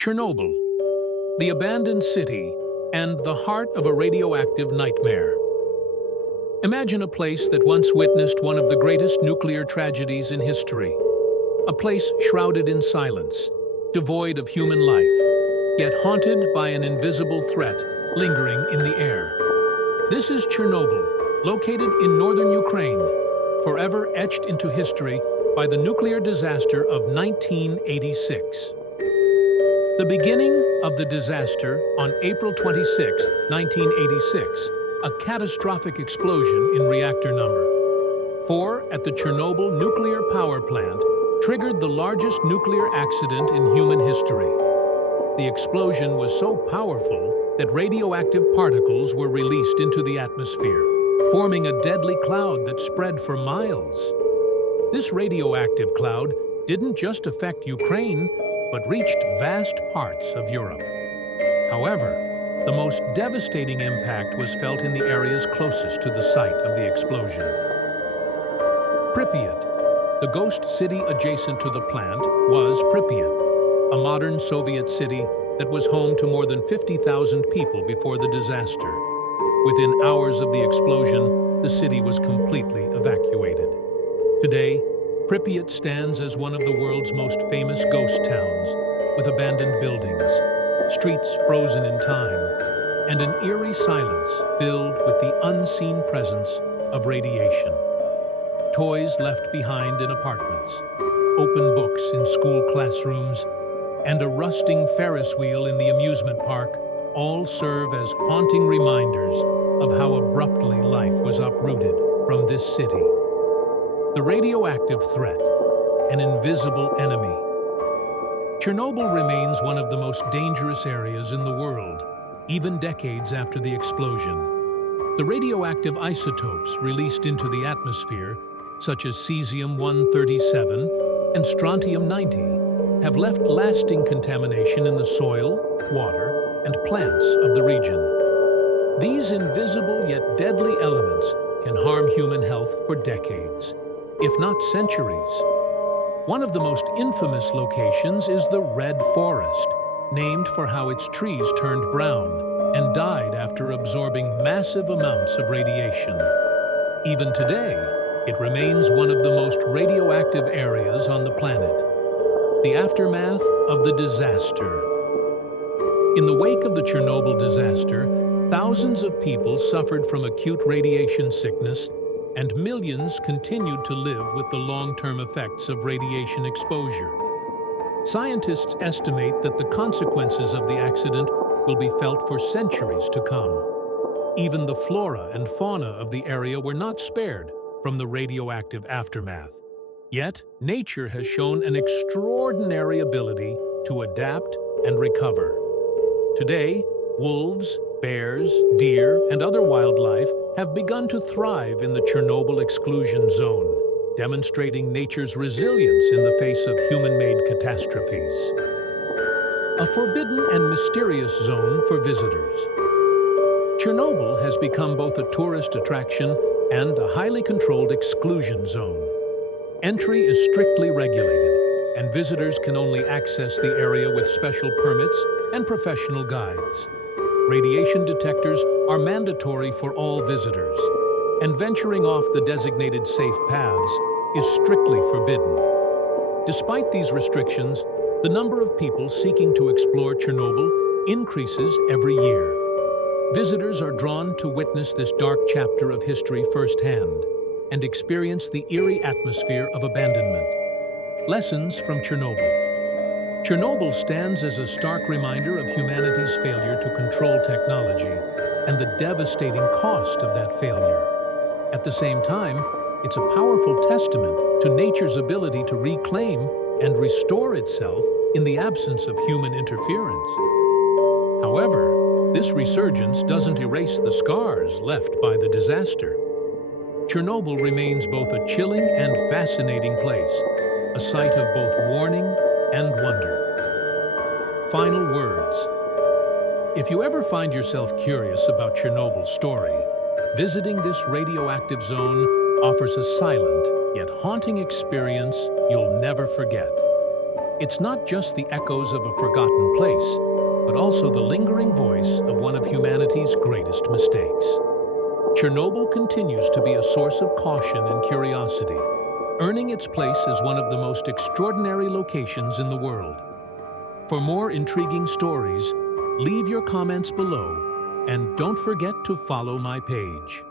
Chernobyl, the abandoned city and the heart of a radioactive nightmare. Imagine a place that once witnessed one of the greatest nuclear tragedies in history. A place shrouded in silence, devoid of human life, yet haunted by an invisible threat lingering in the air. This is Chernobyl, located in northern Ukraine, forever etched into history by the nuclear disaster of 1986. The beginning of the disaster on April 26, 1986, a catastrophic explosion in Reactor No. 4 at the Chernobyl Nuclear Power Plant triggered the largest nuclear accident in human history. The explosion was so powerful that radioactive particles were released into the atmosphere, forming a deadly cloud that spread for miles. This radioactive cloud didn't just affect Ukraine, but reached vast parts of Europe. However, the most devastating impact was felt in the areas closest to the site of the explosion. Pripyat, the ghost city adjacent to the plant, was Pripyat, a modern Soviet city that was home to more than 50,000 people before the disaster. Within hours of the explosion, the city was completely evacuated. Today, Pripyat stands as one of the world's most famous ghost towns, with abandoned buildings, streets frozen in time, and an eerie silence filled with the unseen presence of radiation. Toys left behind in apartments, open books in school classrooms, and a rusting Ferris wheel in the amusement park all serve as haunting reminders of how abruptly life was uprooted from this city. The radioactive threat, an invisible enemy. Chernobyl remains one of the most dangerous areas in the world, even decades after the explosion. The radioactive isotopes released into the atmosphere, such as cesium-137 and strontium-90, have left lasting contamination in the soil, water, and plants of the region. These invisible yet deadly elements can harm human health for decades, if not centuries. One of the most infamous locations is the Red Forest, named for how its trees turned brown and died after absorbing massive amounts of radiation. Even today, it remains one of the most radioactive areas on the planet. The aftermath of the disaster. In the wake of the Chernobyl disaster, thousands of people suffered from acute radiation sickness, and millions continued to live with the long-term effects of radiation exposure. Scientists estimate that the consequences of the accident will be felt for centuries to come. Even the flora and fauna of the area were not spared from the radioactive aftermath. Yet, nature has shown an extraordinary ability to adapt and recover. Today, wolves, bears, deer, and other wildlife have begun to thrive in the Chernobyl exclusion zone, demonstrating nature's resilience in the face of human-made catastrophes. A forbidden and mysterious zone for visitors. Chernobyl has become both a tourist attraction and a highly controlled exclusion zone. Entry is strictly regulated, and visitors can only access the area with special permits and professional guides. Radiation detectors are mandatory for all visitors, and venturing off the designated safe paths is strictly forbidden. Despite these restrictions, the number of people seeking to explore Chernobyl increases every year. Visitors are drawn to witness this dark chapter of history firsthand and experience the eerie atmosphere of abandonment. Lessons from Chernobyl. Chernobyl stands as a stark reminder of humanity's failure to control technology and the devastating cost of that failure. At the same time, it's a powerful testament to nature's ability to reclaim and restore itself in the absence of human interference. However, this resurgence doesn't erase the scars left by the disaster. Chernobyl remains both a chilling and fascinating place, a site of both warning and wonder. Final words. If you ever find yourself curious about Chernobyl's story, visiting this radioactive zone offers a silent yet haunting experience you'll never forget. It's not just the echoes of a forgotten place, but also the lingering voice of one of humanity's greatest mistakes. Chernobyl continues to be a source of caution and curiosity, earning its place as one of the most extraordinary locations in the world. For more intriguing stories, leave your comments below and don't forget to follow my page.